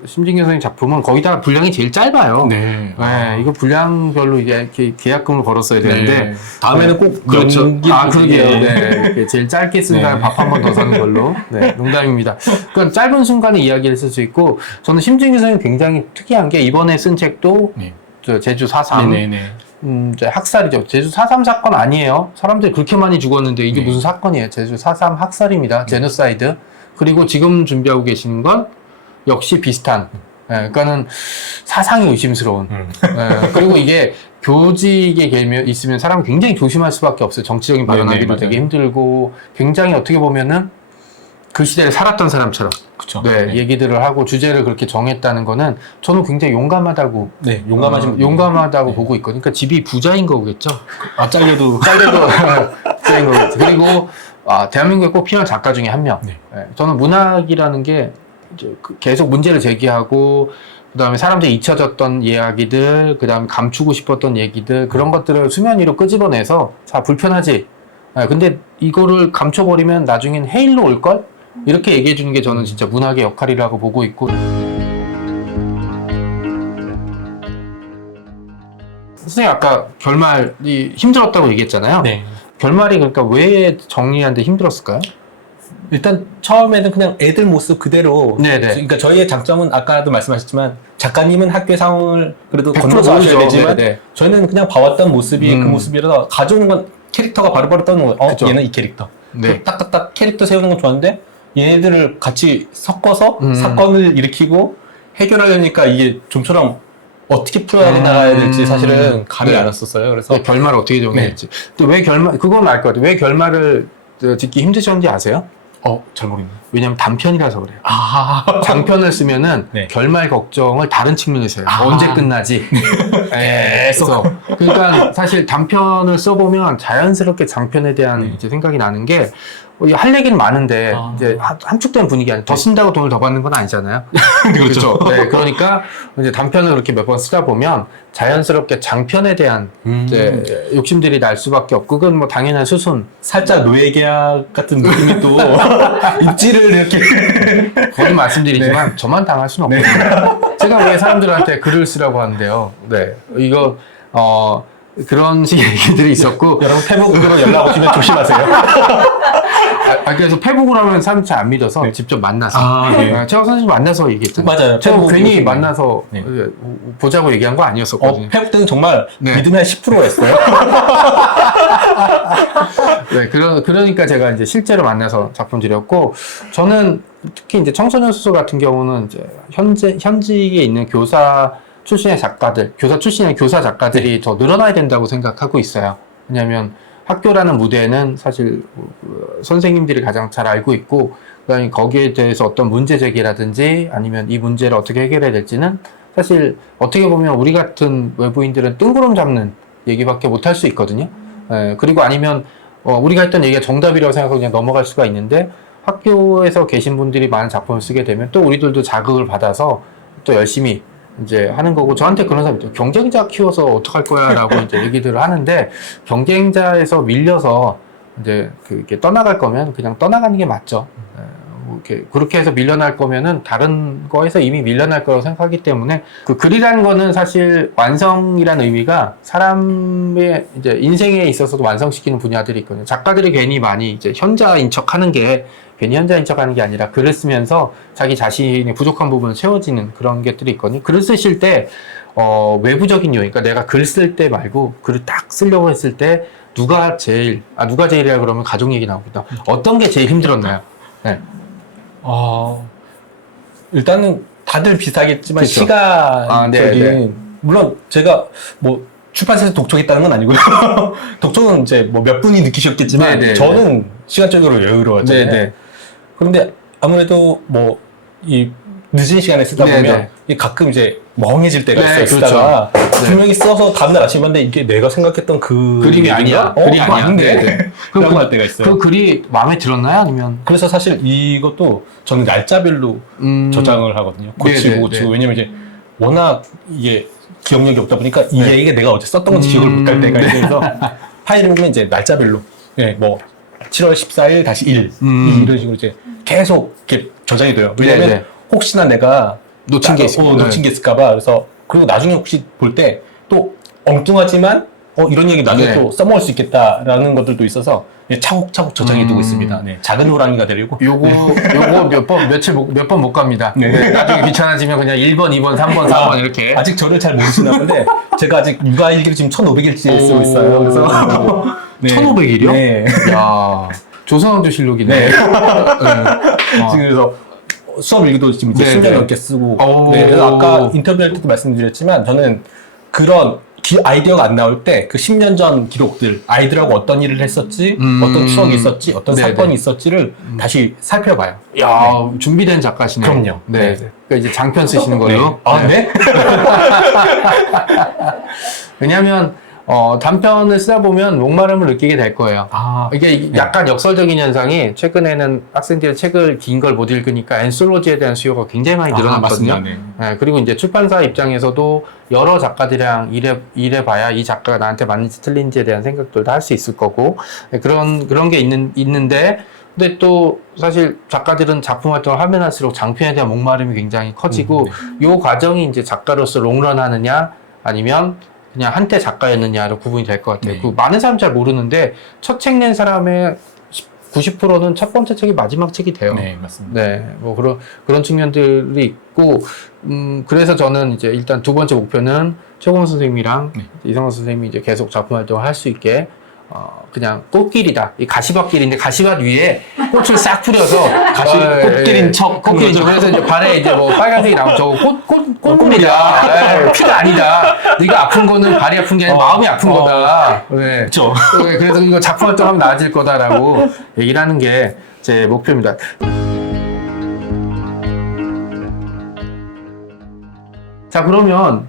심진규 선생님 작품은 거기다가 분량이 제일 짧아요. 네. 이거 분량별로 이게 계약금을 걸었어야 되는데 다음에는 꼭 그렇죠. 연기를 그러게요. 예. 네. 이렇게 제일 짧게 쓴 사람 밥 한 번 더 사는 걸로. 네, 농담입니다. 그러니까 짧은 순간에 이야기를 쓸 수 있고 저는 심진규 선생님 굉장히 특이한 게 이번에 쓴 책도 저 제주 4.3 이제 학살이죠. 제주 4.3 사건 아니에요. 사람들이 그렇게 많이 죽었는데 이게 무슨 사건이에요. 제주 4.3 학살입니다. 제노사이드. 그리고 지금 준비하고 계시는 건 역시 비슷한. 그러니까는 사상이 의심스러운. 그리고 이게 교직에 있으면 사람이 굉장히 조심할 수밖에 없어요. 정치적인 발언하기도 되게 힘들고 굉장히 어떻게 보면은 그 시대를 살았던 사람처럼 그쵸. 얘기들을 하고 주제를 그렇게 정했다는 거는 저는 굉장히 용감하다고 용감하다고 보고 있거든요. 그러니까 집이 부자인 거겠죠. 잘려도 부자인 거겠죠. 그리고 대한민국에 꼭 필요한 작가 중에 한 명. 저는 문학이라는 게 이제 계속 문제를 제기하고 그다음에 사람들이 잊혀졌던 이야기들, 그다음에 감추고 싶었던 얘기들 그런 것들을 수면 위로 끄집어내서 자 불편하지. 근데 이거를 감춰버리면 나중엔 헤일로 올걸? 이렇게 얘기해 주는 게 저는 진짜 문학의 역할이라고 보고 있고. 선생님 아까 결말이 힘들었다고 얘기했잖아요. 결말이 그러니까 왜 정리하는데 힘들었을까요? 일단 처음에는 그냥 애들 모습 그대로. 그러니까 저희의 장점은 아까도 말씀하셨지만 작가님은 학교의 상황을 그래도 건너서 하셔야 되지만 저희는 그냥 봐왔던 모습이 그 모습이라서 가져오는 건 캐릭터가 바로바로 떠는 거예요. 얘는 이 캐릭터. 딱딱딱 캐릭터 세우는 건 좋았는데 얘네들을 같이 섞어서 사건을 일으키고 해결하려니까 이게 좀처럼 어떻게 풀어야 나가야 될지 사실은 감이 안 왔었어요. 그래서 결말을 어떻게 정해야지. 또 왜 결말 그건 알 것 같아요. 왜 결말을 짓기 힘드셨는지 아세요? 잘 모르겠네요. 왜냐면 단편이라서 그래요. 장편을 쓰면은 결말 걱정을 다른 측면에서 해요. 언제 끝나지? 그래서 그러니까 사실 단편을 써보면 자연스럽게 장편에 대한 이제 생각이 나는 게 할 얘기는 많은데 아. 이제 함축된 분위기 아니에요. 더 쓴다고 돈을 더 받는 건 아니잖아요. 그렇죠. 네, 그러니까 이제 단편을 그렇게 몇 번 쓰다 보면 자연스럽게 장편에 대한 이제 욕심들이 날 수밖에 없고 그건 뭐 당연한 수순. 살짝 노예계약 같은 느낌이 또 입지를 이렇게 거듭 말씀드리지만 저만 당할 수는 없거든요. 제가 왜 사람들한테 글을 쓰라고 하는데요. 네, 이거 그런 식의 얘기들이 있었고 여러분 페북으로 연락 오시면 조심하세요. 그래서 페북으로 하면 사람들이 잘 안 믿어서 직접 만나서 네. 최강 선생님 만나서 얘기했잖아요. 맞아요. 제가 페북 괜히 요즘에. 만나서 네. 보자고 얘기한 거 아니었었거든요. 페북 때는 정말 네. 믿음이 한 10%였어요. 네, 그러니까 제가 이제 실제로 만나서 작품 드렸고, 저는 특히 이제 청소년 소설 같은 경우는 이제 현직에 있는 교사 출신의 작가들, 교사 출신의 교사 작가들이 더 늘어나야 된다고 생각하고 있어요. 왜냐하면 학교라는 무대는 사실 선생님들이 가장 잘 알고 있고, 그다음에 거기에 대해서 어떤 문제 제기라든지 아니면 이 문제를 어떻게 해결해야 될지는 사실 어떻게 보면 우리 같은 외부인들은 뜬구름 잡는 얘기밖에 못 할 수 있거든요. 그리고 아니면 우리가 했던 얘기가 정답이라고 생각하고 그냥 넘어갈 수가 있는데 학교에서 계신 분들이 많은 작품을 쓰게 되면 또 우리들도 자극을 받아서 또 열심히 이제 하는 거고 저한테 그런 사람이 있죠. 경쟁자 키워서 어떡할 거야 라고 이제 얘기들을 하는데 경쟁자에서 밀려서 이제 그게 떠나갈 거면 그냥 떠나가는 게 맞죠. 그렇게 해서 밀려날 거면은 다른 거에서 이미 밀려날 거라고 생각하기 때문에 그 글이라는 거는 사실 완성이라는 의미가 사람의 이제 인생에 있어서도 완성시키는 분야들이 있거든요. 작가들이 괜히 많이 이제 현자인 척 하는 게 괜히 현자인 척 하는 게 아니라 글을 쓰면서 자기 자신의 부족한 부분을 채워지는 그런 것들이 있거든요. 글을 쓰실 때 외부적인 요인, 그러니까 내가 글 쓸 때 말고 글을 딱 쓰려고 했을 때 누가 제일이라 그러면 가족 얘기 나옵니다. 어떤 게 제일 힘들었나요? 네. 일단은 다들 비슷하겠지만 그쵸. 시간적인 네. 물론 제가 뭐 출판사에서 독촉했다는 건 아니고요. 독촉은 이제 뭐 몇 분이 느끼셨겠지만 네네. 저는 시간적으로 여유로웠잖아요. 네네. 그런데 아무래도 뭐 이 늦은 시간에 쓰다 네네. 보면 이게 가끔 이제 멍해질 때가 네, 있어요. 그렇죠. 쓰다가 네. 분명히 써서 다음날 아침에 봤는데 이게 내가 생각했던 그 그림이 아니야. 그림이 그림이 아니야. 아닌데? 네네. 라고 할 때가 있어요. 그 글이 마음에 들었나요? 아니면? 그래서 사실 이것도 저는 날짜별로 저장을 하거든요. 고치고 네네, 고치고. 네. 왜냐면 이제 워낙 이게 기억력이 없다 보니까 네. 이게 내가 어제 썼던 건지 기억을 못 할 때가 있어서 파일을 보면 이제 날짜별로 뭐 7월 14일 다시 1 이런 식으로 이제 계속 이렇게 저장이 돼요. 왜냐면 네네. 혹시나 내가 놓친 게 있을까? 놓친 게 있을까봐. 그래서 그리고 나중에 혹시 볼 때 또 엉뚱하지만 이런 얘기 나중에 네. 또 써먹을 수 있겠다라는 것들도 있어서 차곡차곡 저장해두고 있습니다. 네. 작은 호랑이가 되려고. 요거 몇 번 못 갑니다. 네. 네, 나중에 귀찮아지면 그냥 1번, 2번, 3번, 4번 이렇게. 아직 저를 잘 모르시나 본데 제가 아직 육아일기를 지금 1500일째 쓰고 있어요. 그래서 1500일이요? 네. 야 조선왕조 실록이네. 네. 어. 지금 그래서 수업 일기도 지금 이제 네, 10년 네. 넘게 쓰고. 오. 네, 그래서 아까 인터뷰할 때도 말씀드렸지만 저는 그런 아이디어가 안 나올 때 그 10년 전 기록들, 아이들하고 어떤 일을 했었지, 어떤 추억이 있었지, 어떤 네, 사건이 네. 있었지를 다시 살펴봐요. 야 준비된 작가시네요. 그럼요. 네. 네. 그러니까 이제 장편 쓰시는 걸로. 네? 왜냐하면 단편을 쓰다 보면 목마름을 느끼게 될 거예요. 이게 약간 역설적인 현상이 최근에는 학생들이 책을 긴 걸 못 읽으니까 앤솔로지에 대한 수요가 굉장히 많이 늘어났거든요. 맞습니다. 네. 네, 그리고 이제 출판사 입장에서도 여러 작가들이랑 일해봐야 이 작가가 나한테 맞는지 틀린지에 대한 생각들도 할 수 있을 거고 네, 그런 게 있는데 근데 또 사실 작가들은 작품 활동을 하면 할수록 장편에 대한 목마름이 굉장히 커지고 요 과정이 이제 작가로서 롱런 하느냐 아니면 그냥 한때 작가였느냐로 구분이 될 것 같아요. 네. 그 많은 사람 잘 모르는데 첫 책 낸 사람의 90%는 첫 번째 책이 마지막 책이 돼요. 네, 맞습니다. 네, 뭐 그런 측면들이 있고, 그래서 저는 이제 일단 두 번째 목표는 최고원 선생님이랑 이성원 선생님이 이제 계속 작품 활동을 할 수 있게. 그냥 꽃길이다. 이 가시밭길인데 가시밭 위에 꽃을 싹 뿌려서 꽃길인 척. 꽃길인 척. 그래서 이제 발에 이제 뭐 빨간색이 나오면 저거 꽃물이다. 피가 아니다. 네가 아픈 거는 발이 아픈 게 아니라 마음이 아픈 거다. 네. 그렇죠. 네, 그래서 이거 작품 활동하면 나아질 거다라고 얘기를 하는 게 제 목표입니다. 자, 그러면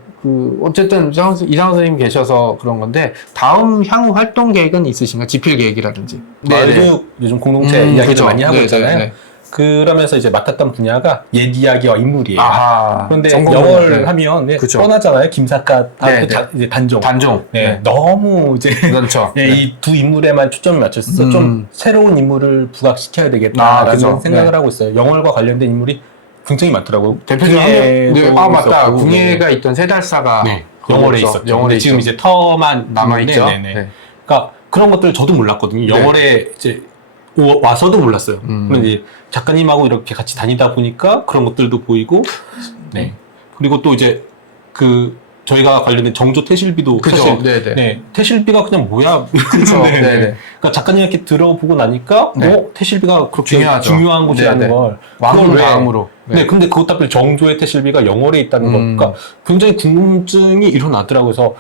어쨌든 이상호 선생님 계셔서 그런 건데, 다음 향후 활동 계획은 있으신가요? 집필 계획이라든지. 마을교육 요즘 공동체 이야기를 그렇죠. 많이 하고 네네. 있잖아요. 네. 그러면서 이제 맡았던 분야가 옛 이야기와 인물이에요. 아하. 그런데 전공 영어를 분야. 네. 하면 네, 그쵸. 뻔하잖아요. 김사과, 네, 이제 단종. 단종. 네, 네. 너무 이제 그렇죠. 네, 이 두 인물에만 초점을 맞췄어서 좀 새로운 인물을 부각시켜야 되겠다라는 그죠. 생각을 네. 하고 있어요. 영월과 관련된 인물이 굉장히 많더라고요. 대표적으로 궁예도 맞다. 있었고, 궁예가 있던 세달사가 네, 영월에 있었죠. 영월에 근데 지금 이제 터만 남아있죠. 있는데, 네네. 그러니까 그런 것들 저도 몰랐거든요. 네. 영월에 이제 와서도 몰랐어요. 음. 그런데 이제 작가님하고 이렇게 같이 다니다 보니까 그런 것들도 보이고, 네. 그리고 또 이제 저희가 관련된 정조 태실비도 그죠. 사실 네네. 네, 태실비가 그냥 뭐야? 그쵸. 네, 네. 네네. 그러니까 작가님 이렇게 들어보고 나니까 네. 태실비가 그렇게 중요하죠. 중요한 곳이라는 네네. 걸 왕은 그걸 왜- 다음으로. 네. 근데 그것 답변 정조의 태실비가 영월에 있다는 거, 그러니까 굉장히 궁금증이 일어나더라고요. 그래서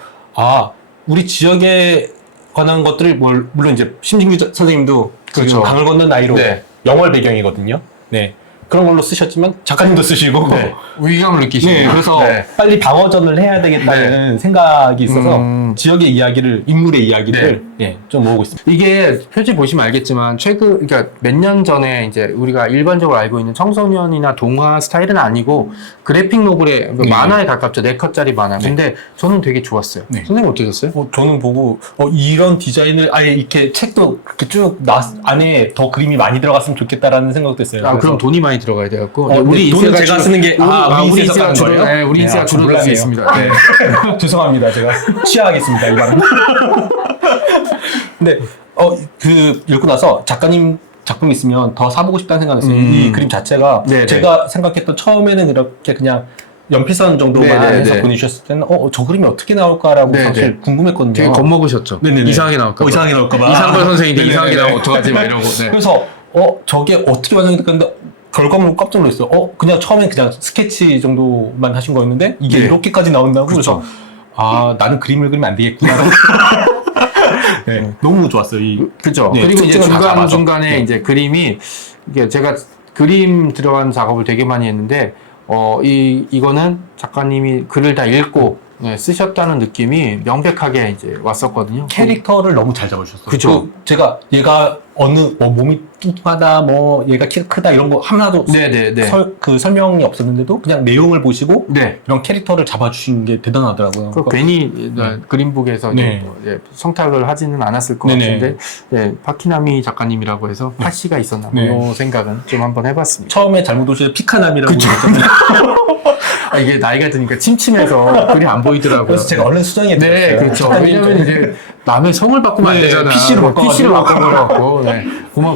우리 지역에 관한 것들을 물론 이제 심진규 선생님도 그렇죠. 지금 강을 건넌 나이로 네. 영월 배경이거든요. 네. 그런 걸로 쓰셨지만 작가님도 쓰시고 네. 위감을 느끼시고. 네, 그래서 네. 빨리 방어전을 해야 되겠다는 생각이 있어서 지역의 이야기를, 인물의 이야기를 좀 모으고 있습니다. 이게 표지 보시면 알겠지만 그러니까 몇 년 전에 이제 우리가 일반적으로 알고 있는 청소년이나 동화 스타일은 아니고 그래픽 노블의 만화에 가깝죠. 4컷짜리 만화. 근데 저는 되게 좋았어요. 네. 선생님 어떠셨어요? 저는 보고 이런 디자인을 아예 이렇게 책도 이렇게 쭉 안에 더 그림이 많이 들어갔으면 좋겠다라는 생각도 했어요. 그럼 돈이 많이 들어가야 돼갖고 우리 돈은 제가 쓰는 게 우리 인세가 쓰는 줄어, 거예요? 네, 우리 인세가 줄어들 수 몰랐네요. 있습니다. 네. 죄송합니다. 제가 취하하겠습니다. 이번은. 근데 읽고 나서 작가님 작품 있으면 더 사보고 싶다는 생각이 있어요. 이 그림 자체가 네네. 제가 생각했던 처음에는 이렇게 그냥 연필선 정도만 네네네. 해서 보내주셨을 때는 저 그림이 어떻게 나올까라고 네네. 사실 궁금했거든요. 되게 겁먹으셨죠. 네네네. 이상하게 나올까 봐. 이상하게 나올까봐. 이상걸 선생님인데 네네네. 이상하게 나오면 어떡하지 막 이러고. 네. 그래서 저게 어떻게 완성이 됐는데 결과물로 깜짝 놀랐어요. 그냥 처음엔 그냥 스케치 정도만 하신 거였는데 이게 네. 이렇게까지 나온다고. 그렇죠. 그래서 나는 그림을 그리면 안 되겠구나. 네, 너무 좋았어요. 그죠. 네, 그리고 이제 특징을 다 잡아서. 중간중간에 네. 이제 그림이, 이게 제가 그림 들어간 작업을 되게 많이 했는데, 이거는 작가님이 글을 다 읽고 쓰셨다는 느낌이 명백하게 이제 왔었거든요. 캐릭터를 너무 잘 잡아주셨어요. 그쵸. 제가 얘가 몸이 뚱뚱하다, 얘가 키가 크다 이런 거 하나도 네네네. 설명이 없었는데도 그냥 내용을 보시고 네. 이런 캐릭터를 잡아주신 게 대단하더라고요. 괜히 그림북에서 네. 성탁을 하지는 않았을 것 네네. 같은데, 네, 파키나미 작가님이라고 해서 파씨가 있었나 뭐, 네. 이 생각은 좀 한번 해봤습니다. 처음에 잘못 오시는 피카남이라고 그쵸. 그랬잖아요. 이게 나이가 드니까 침침해서 글이 안 보이더라고요. 그래서 제가 얼른 수정해 드렸어요. 네, 그렇죠. 왜냐면 이제 남의 성을 바꾸면 안 네, 되잖아. PC로 바꿔버려갖고. 네.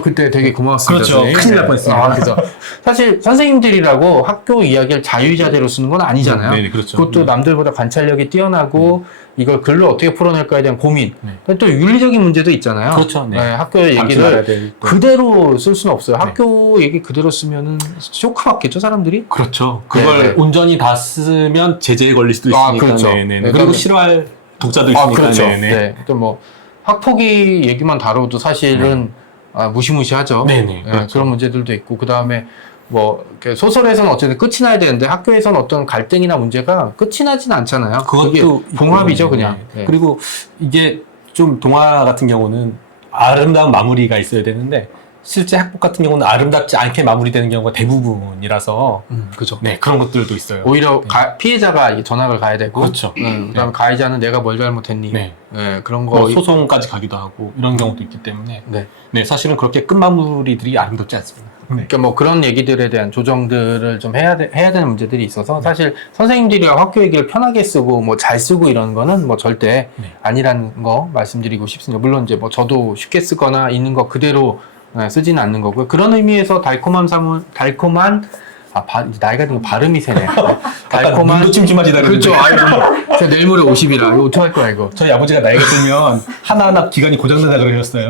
그때 되게 고마웠습니다. 그렇죠. 선생님. 큰일 날 뻔했어요. 그래서 사실 선생님들이라고 학교 이야기를 자유자재로 쓰는 건 아니잖아요. 네, 그렇죠. 그것도 네. 남들보다 관찰력이 뛰어나고 이걸 글로 어떻게 풀어낼까에 대한 고민. 네. 근데 또 윤리적인 문제도 있잖아요. 그렇죠. 네. 학교의 감출해야 얘기를 될 또. 그대로 쓸 수는 없어요. 학교 얘기 그대로 쓰면은 쇼크 받겠죠, 사람들이? 그렇죠. 그걸 네, 네. 온전히 다 쓰면 제재에 걸릴 수도 있으니까. 그렇죠. 네네. 네, 그리고 그러면- 싫어할 독자도 있으니까. 그렇죠. 네네. 네. 또 뭐 학폭위 얘기만 다뤄도 사실은 무시무시하죠. 네네. 그렇죠. 그런 문제들도 있고 그 다음에 뭐 이렇게 소설에서는 어쨌든 끝이 나야 되는데 학교에서는 어떤 갈등이나 문제가 끝이 나진 않잖아요. 그게 봉합이죠, 그냥. 네. 네. 그리고 이게 좀 동화 같은 경우는 아름다운 마무리가 있어야 되는데 실제 학폭 같은 경우는 아름답지 않게 마무리되는 경우가 대부분이라서 그죠. 네, 그런 것들도 있어요. 오히려 피해자가 이게 전학을 가야 되고, 그렇죠. 그다음에 가해자는 내가 뭘 잘못했니, 네. 그런 뭐 거. 소송까지 가기도 하고 이런 경우도 있기 때문에 네. 네, 사실은 그렇게 끝마무리들이 아름답지 않습니다. 네. 그러니까 뭐 그런 얘기들에 대한 조정들을 좀 해야 되는 문제들이 있어서 사실 선생님들이랑 학교 얘기를 편하게 쓰고 뭐 잘 쓰고 이런 거는 뭐 절대 네. 아니라는 거 말씀드리고 싶습니다. 물론 이제 뭐 저도 쉽게 쓰거나 있는 거 그대로 쓰지는 않는 거고요. 그런 의미에서 달콤한 나이가 들고 발음이 새네. 달콤한 눈도 찜찜하지다는 그렇죠. 아이고, 제가 내일 모레 50이라 이거 어떡할 거야 이거. 저희 아버지가 나이가 들면 하나하나 기관이 고장나다 그러셨어요.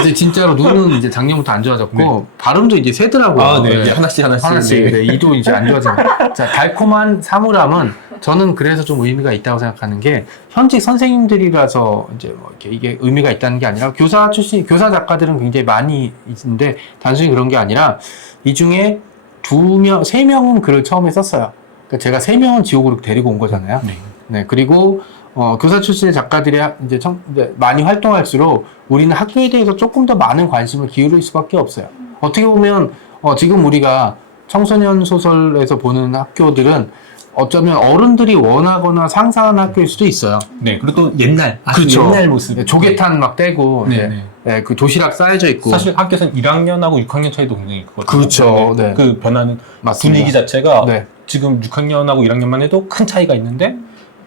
이제 진짜로 눈은 이제 작년부터 안 좋아졌고 발음도 이제 새더라고요. 네. 이제 하나씩. 네, 이도 이제 안 좋아집니다. 자, 달콤한 사물함은 저는 그래서 좀 의미가 있다고 생각하는 게 현직 선생님들이라서 이제 뭐 이렇게 이게 의미가 있다는 게 아니라 교사 작가들은 굉장히 많이 있는데 단순히 그런 게 아니라 이 중에 2명, 3명은 글을 처음에 썼어요. 그러니까 제가 3명은 지옥으로 데리고 온 거잖아요. 네. 네, 그리고 교사 출신의 작가들이 이제 많이 활동할수록 우리는 학교에 대해서 조금 더 많은 관심을 기울일 수밖에 없어요. 어떻게 보면 지금 우리가 청소년 소설에서 보는 학교들은 어쩌면 어른들이 원하거나 상상하는 학교일 수도 있어요. 네. 그리고 또 옛날, 아주 그렇죠. 옛날 모습. 네, 조개탄 막 떼고 네, 이제, 네. 네, 그 도시락 쌓여져 있고. 사실 학교에서는 1학년하고 6학년 차이도 굉장히 크거든요. 그렇죠. 네. 그 변하는 맞습니다. 분위기 자체가 네. 지금 6학년하고 1학년만 해도 큰 차이가 있는데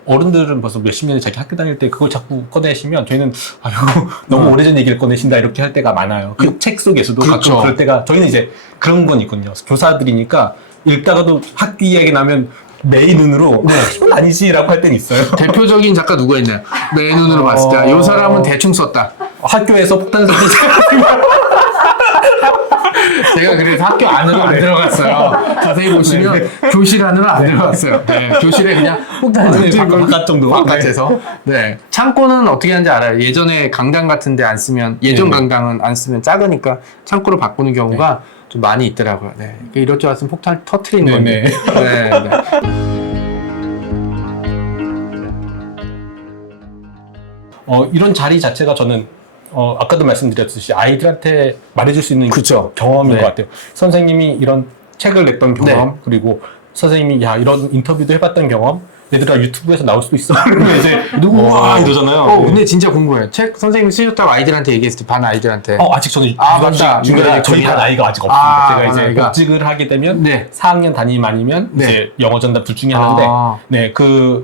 어른들은 벌써 몇십 년에 자기 학교 다닐 때 그걸 자꾸 꺼내시면 저희는 이거 너무 오래전 얘기를 꺼내신다 이렇게 할 때가 많아요. 그 책 속에서도 그렇죠. 가끔 그럴 때가 저희는 이제 그런 건 있거든요. 교사들이니까 읽다가도 학교 이야기 나면 매의 눈으로 이건 아니지라고 할 때는 있어요. 대표적인 작가 누가 있나요? 내 눈으로 봤을 때 이 사람은 대충 썼다. 학교에서 폭탄 섞이 제가 그래서 학교 안으로 안 들어갔어요. 자세히 보시면 교실 안으로 안 들어갔어요. 네, 교실에 그냥 폭탄 바깥 정도. 바깥에서. 네. 창고는 어떻게 하는지 알아요. 예전에 강당 같은데 안 쓰면 예전 네. 강당은 안 쓰면 작으니까 창고로 바꾸는 경우가 좀 많이 있더라고요. 네. 이럴 줄 알았으면 폭탄 터트리는 건데. 네. 네. 이런 자리 자체가 저는 아까도 말씀드렸듯이 아이들한테 말해줄 수 있는 그쵸. 경험인 네. 것 같아요. 선생님이 이런 책을 냈던 경험, 그리고 선생님이 이런 인터뷰도 해봤던 경험, 얘들아 유튜브에서 나올 수도 있어. 그러면 이제 우와 이러잖아요. 근데 진짜 궁금해요. 책 선생님이 쓰셨다고 아이들한테 얘기했을 때 반 아이들한테. 아직 저는 맞다. 저희 반 아이가 아직 없습니다. 제가 이제 아이가. 복직을 하게 되면 네. 4학년 담임 아니면 네. 이제 영어 전담 둘 중에 하나인데, 아. 네,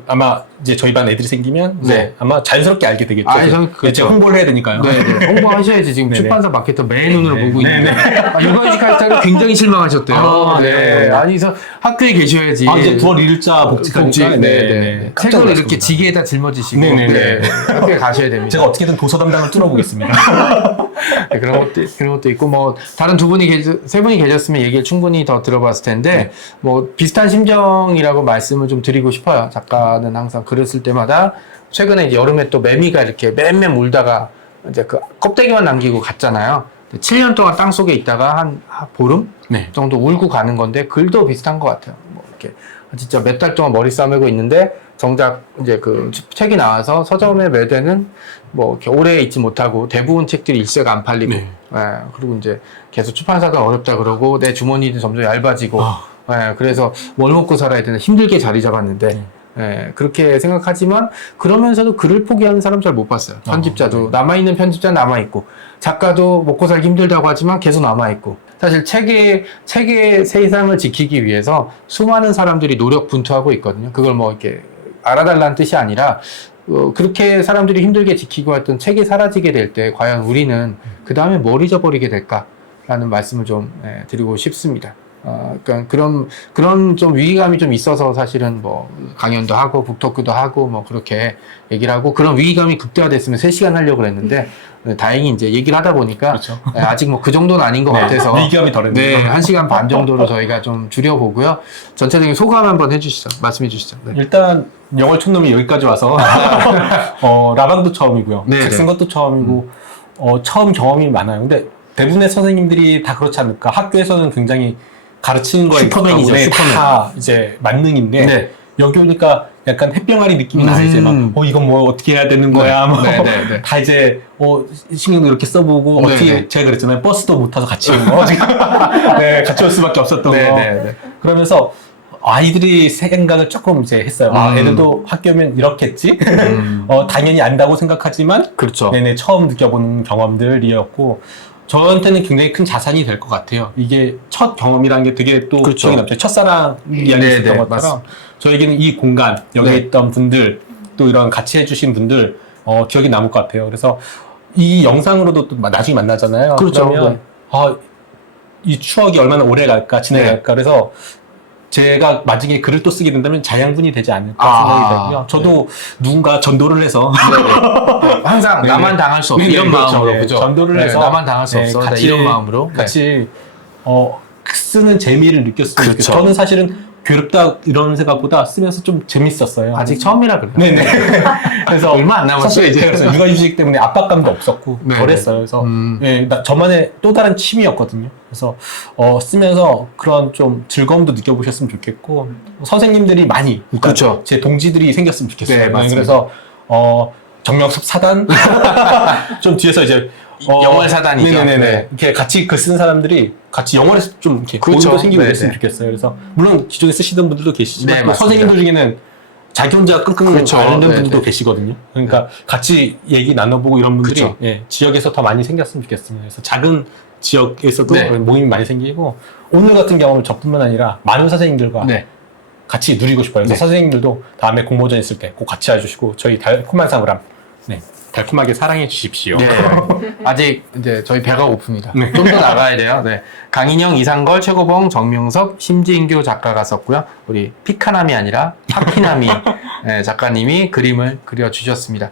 아마 이제 저희 반 애들이 생기면 이제 네. 아마 자연스럽게 알게 되겠죠. 저는 네, 제가 홍보를 해야 되니까요. 네. 홍보하셔야지. 지금 네네. 출판사 마케터 매 눈으로 네. 보고 네. 있는데. 육아휴직 할 때는 굉장히 실망하셨대요. 네. 아니, 그래서 학교에 계셔야지. 이제 9월 1일자 복직하니까. 네. 깜짝 책을 이렇게 놀랐습니다. 지게에다 짊어지시고. 네네네. 네. 학교에 가셔야 됩니다. 제가 어떻게든 도서 담당을 뚫어보겠습니다. 네, 그런 것도 있고, 뭐, 다른 세 분이 계셨으면 얘기를 충분히 더 들어봤을 텐데, 뭐, 비슷한 심정이라고 말씀을 좀 드리고 싶어요. 작가는 항상 글을 쓸 때마다, 최근에 이제 여름에 또 매미가 이렇게 맴맴 울다가, 이제 그 껍데기만 남기고 갔잖아요. 7년 동안 땅 속에 있다가 한 보름 네. 정도 울고 가는 건데, 글도 비슷한 것 같아요. 뭐, 이렇게, 진짜 몇 달 동안 머리 싸매고 있는데, 정작 이제 그 책이 나와서 서점에 매대는 뭐 이렇게 오래 있지 못하고 대부분 책들이 일세가 안 팔리고, 네. 그리고 이제 계속 출판사가 어렵다 그러고 내 주머니도 점점 얇아지고, 그래서 뭘 먹고 살아야 되나 힘들게 자리 잡았는데, 그렇게 생각하지만 그러면서도 글을 포기하는 사람 잘 못 봤어요. 편집자도 남아있는 편집자 남아있고, 작가도 먹고 살기 힘들다고 하지만 계속 남아있고. 사실 책의 세상을 지키기 위해서 수많은 사람들이 노력 분투하고 있거든요. 그걸 뭐 이렇게 알아달라는 뜻이 아니라, 그렇게 사람들이 힘들게 지키고 했던 책이 사라지게 될 때 과연 우리는 그 다음에 뭘 잊어버리게 될까라는 말씀을 좀 드리고 싶습니다. 그러니까 그런 좀 위기감이 좀 있어서 사실은 뭐 강연도 하고 북토크도 하고 뭐 그렇게 얘기를 하고, 그런 위기감이 극대화됐으면 3시간 하려고 했는데 다행히 이제 얘기를 하다 보니까 그렇죠. 아직 뭐 그 정도는 아닌 것 같아서 위기감이 덜했네요. 네, 1시간 반 정도로 저희가 좀 줄여보고요. 전체적인 소감 한번 해주시죠. 말씀해 주시죠. 네. 일단 영월 촌놈이 여기까지 와서 라방도 처음이고요. 네네. 책 쓴 것도 처음이고 처음 경험이 많아요. 근데 대부분의 선생님들이 다 그렇지 않을까. 학교에서는 굉장히 가르치는 거에 슈퍼맨이죠, 슈퍼맨. 다 이제 만능인데 네. 여기 오니까 약간 햇병아리 느낌이 나요. 이제 막 이건 뭐 어떻게 해야 되는 거야. 뭐 네. 다 이제 신경도 이렇게 써보고 네, 어떻게 네. 제가 그랬잖아요. 버스도 못 타서 같이 온 거. 네, 같이 올 수밖에 없었던 네, 거. 네. 그러면서 아이들이 생각을 조금 이제 했어요. 애들도 학교면 이렇겠지? 당연히 안다고 생각하지만, 그렇죠. 네네, 처음 느껴보는 경험들이었고, 저한테는 굉장히 큰 자산이 될 것 같아요. 이게 첫 경험이라는 게 되게 또 그렇죠. 기억이 남죠. 첫사랑 이야기 네, 있었던 네, 것처럼, 맞습니다. 저에게는 이 공간, 여기 네. 있던 분들, 또 이런 같이 해주신 분들, 기억이 남을 것 같아요. 그래서 이 영상으로도 또 나중에 만나잖아요. 그렇죠. 그러면, 이 추억이 얼마나 오래 갈까, 진해 네. 갈까. 그래서 제가 나중에 글을 또 쓰게 된다면 자양분이 되지 않을까 생각이 되고요. 저도 누군가 전도를 해서 항상 네. 나만 당할 수 없어. 네, 이런 그렇죠. 마음으로. 네, 그죠? 전도를 네, 해서 나만 당할 수 네, 없어. 이런 마음으로. 네. 같이 쓰는 재미를 느꼈으면 그렇죠. 좋겠어요. 저는 사실은 괴롭다 이런 생각보다 쓰면서 좀 재밌었어요. 아직 처음이라 그래요. 네네. 그래서 얼마 안 남았어요, 사실 이제. 그래서 육아휴직 때문에 압박감도 없었고 네네. 덜했어요. 그래서 예, 저만의 또 다른 취미였거든요. 그래서 쓰면서 그런 좀 즐거움도 느껴보셨으면 좋겠고 선생님들이 많이 그러니까 그렇죠. 제 동지들이 생겼으면 좋겠어요. 네, 맞습니다. 그래서 정명섭 사단 좀 뒤에서 이제 영월 사단이죠. 네네네. 네. 이렇게 같이 글 쓰는 사람들이 같이 영월에서 좀 이렇게 그렇죠. 모임도 생기고 네네. 그랬으면 좋겠어요. 그래서 물론 기존에 쓰시던 분들도 계시지만 네, 또 맞습니다. 선생님들 중에는 자기 혼자 끙끙 그렇죠. 앓는 네네. 분들도 계시거든요. 그러니까 같이 얘기 나눠보고 이런 분들이 그렇죠. 예, 지역에서 더 많이 생겼으면 좋겠습니다. 그래서 작은 지역에서도 네. 모임이 많이 생기고 오늘 같은 경우는 저뿐만 아니라 많은 선생님들과 네. 같이 누리고 싶어요. 그래서 네. 선생님들도 다음에 공모전 있을 때 꼭 같이 와주시고 저희 달콤한 사물함 네, 달콤하게 사랑해 주십시오. 네. 아직 이제 저희 배가 고픕니다. 네. 좀 더 나가야 돼요. 네. 강인영, 이상걸, 최고봉, 정명섭, 심지인교 작가가 썼고요. 우리 피카남이 아니라 파피남이 네, 작가님이 그림을 그려주셨습니다.